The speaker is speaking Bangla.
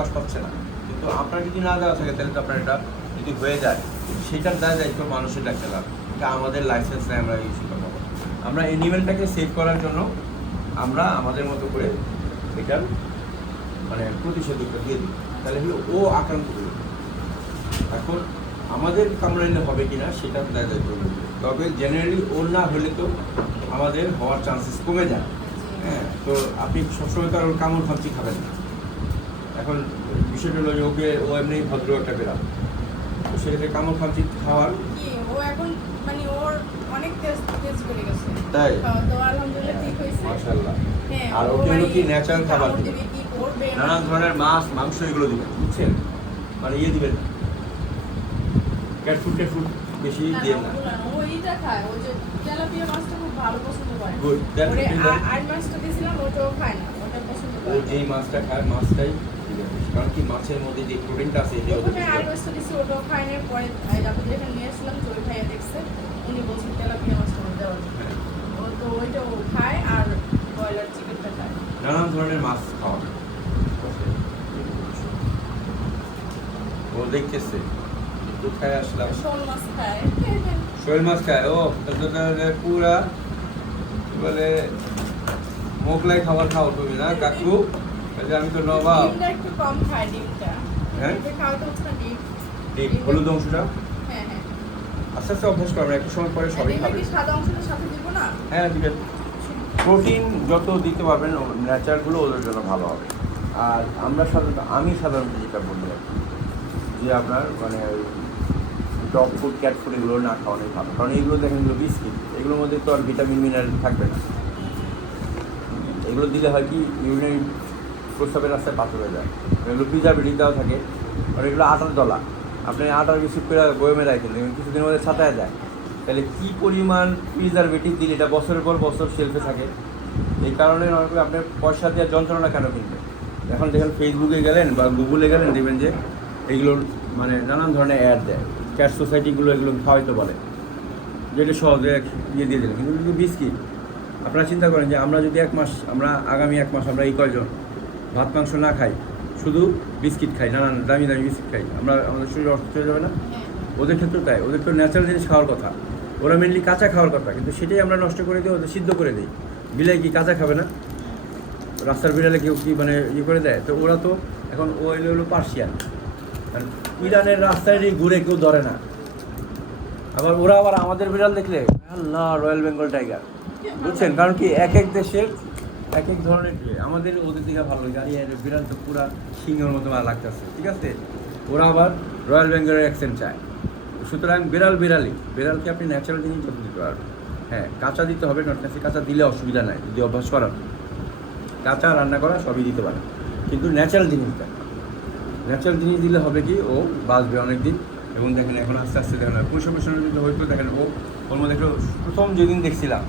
প্রকাশ পাচ্ছে না। কিন্তু আপনার যদি না দেওয়া থাকে, তাহলে তো আপনার এটা যদি হয়ে যায়, সেটার দায় দায়িত্ব মানুষের ডাকতে লাভ। এটা আমাদের লাইসেন্স নেই, আমরা ইস্যু করব আমরা অ্যানিমেলটাকে সেভ করার জন্য আমরা আমাদের মতো করে এটার মানে প্রতিষেধকটা দিয়ে দিই। তাহলে হলো ও আক্রান্ত করবে এখন আমাদের কামড়াইলে হবে কিনা সেটা দায় দায়িত্ব রয়েছে। তবে জেনারেলি ওর না হলে তো আমাদের হওয়ার চান্সেস কমে যায়। হ্যাঁ তো আপনি সবসময় তো আর ওর কামড় খাচ্ছি খাবেন না। এখন বিষয়টা হলো যে ওকে ও এমনি ভদ্র একটা বেড়া। তো সেক্ষেত্রে কামড় খাচ্ছি খাওয়ার কি? ও এখন মানে ওর অনেক গেছে। তাই? আলহামদুলিল্লাহ ঠিক হয়েছে। হ্যাঁ আর ও ওকে হলো মানে কি ন্যাচারাল খাবার দিবে? নানান ধরনের মাছ মাংস এগুলো দিবেন বুঝছেন? মানে ইয়ে দিবেন ক্যাট ফুড ক্যাট ফুড বেশি দিয়ে না, খায়। যে তেলাপিয়া মাছটা খুব ভালো পছন্দ করে। গুড দ্যাট ওরে আ- আট মাছটা দিয়েছিলাম ওটাও খায় না ওটা পছন্দ ও করে না। যেই মাছটা খায় মাছটাই কারণ কি মাছের মধ্যে যে প্রোটিনটা আছে এটা ওদের ওখানে আট মাছটা দিয়েছি ওটাও খায় না পরে আপনি যেখানে নিয়ে আসলাম জয় ভাইয়া দেখছে উনি বলছেন তেলাপিয়া মাছটা দেওয়ার। হ্যাঁ, ও তো ওইটা ও খায় আর ব্রয়লার চিকেনটা খায়। নানান ধরনের মাছ খাওয়া ও দেখতেছে কোথায় আসলাম? শোল মাছ খায় শোল মাছ খায় ও তো তাহলে পুরা বলে মোগলাই খাবার খাও তুমি না কাকু? তাহলে আমি তো নবাব। একটু কম খায় ডিমটা। হ্যাঁ? হচ্ছে না ডিম। হলুদ অংশটা? হ্যাঁ হ্যাঁ। আস্তে আস্তে অভ্যাস করবে একটু সময় পরে সবাই খাবে। সাদা অংশটা সাথে দিব না? হ্যাঁ ঠিক আছে প্রোটিন যত দিতে পারবেন ন্যাচারগুলো ওদের জন্য ভালো হবে। আর আমরা সাধারণত আমি সাধারণত যেটা বলি আর যে আপনার মানে ডগ ফুড ক্যাট ফুড এগুলো না খাওয়ানোই ভালো। কারণ এগুলো দেখেন এগুলো বিস্কিট এগুলোর মধ্যে তো আর ভিটামিন মিনারেল থাকবে না। এগুলো দিলে হয় কি ইউরিনারি প্রস্রাবের রাস্তায় পাথর হয়ে যায়। এগুলো প্রিজারভেটিভ দেওয়া থাকে। আর এগুলো আটার দলা। আপনি আটার বিস্কুট করে বয়মে রাখেন কিছুদিনের মধ্যে ছাতায় যায়। তাহলে কি পরিমাণ প্রিজারভেটিভ দিলে, এটা বছরের পর বছর শেলফে থাকে? এই কারণে অনেক আপনি পয়সা দেওয়ার যন্ত্রণা কেন কিনবেন? এখন দেখেন ফেসবুকে গেলেন বা গুগলে গেলেন, দেখবেন যে এগুলোর মানে নানান ধরনের অ্যাড দেয়। ক্যাশ সোসাইটিগুলো এগুলো খাওয়াইতে বলে। যেটা সহজে ইয়ে দিয়ে দিলেন কিন্তু বিস্কিট আপনারা চিন্তা করেন যে আমরা যদি এক মাস, আমরা আগামী এক মাস আমরা এই কয়জন ভাত, মাংস না খাই, শুধু বিস্কিট খাই, নানান দামি দামি বিস্কিট খাই, আমরা আমাদের শরীর অসুস্থ হয়ে যাবে না? ওদের ক্ষেত্রেও তাই, ওদের তো ন্যাচারাল জিনিস খাওয়ার কথা। ওরা মেনলি কাঁচা খাওয়ার কথা, কিন্তু সেটাই আমরা নষ্ট করে দিই ওদের সিদ্ধ করে দিই। বিলাই কি কাঁচা খাবে না? রাস্তার বিড়ালে কেউ কি মানে ইয়ে করে দেয়? তো ওরা তো এখন ও এলো হলো পার্সিয়ান। ইরানের রাস্তায় ঘুরে কেউ ধরে না। আবার ওরা আবার আমাদের বিড়াল দেখলে, আল্লাহ, রয়্যাল বেঙ্গল টাইগার। বুঝছেন? কারণ কি, এক এক দেশের এক এক ধরনের। আমাদের ওদের দিকে ভালো লাগে। আর বিড়াল তো পুরা সিংহের মতো আমার লাগতেছে, ঠিক আছে? ওরা আবার রয়্যাল বেঙ্গলের অ্যাকসেন্ট চায়। সুতরাং বিড়াল বিড়ালই। বিড়ালকে আপনি ন্যাচারাল জিনিস যত দিতে পারবেন হ্যাঁ কাঁচা দিতে হবে নট কাঁচা দিলে অসুবিধা নাই, যদি অভ্যাস করান। কাঁচা রান্না করা সবই দিতে পারেন। কিন্তু ন্যাচারাল জিনিসটা ন্যাচারাল জিনিস দিলে হবে কি, ও বাঁচবে অনেক দিন এবং দেখেন এখন আস্তে আস্তে দেখেন পয়সা যদি হয়তো দেখেন ও, ওর মধ্যে প্রথম যেদিন দেখছিলাম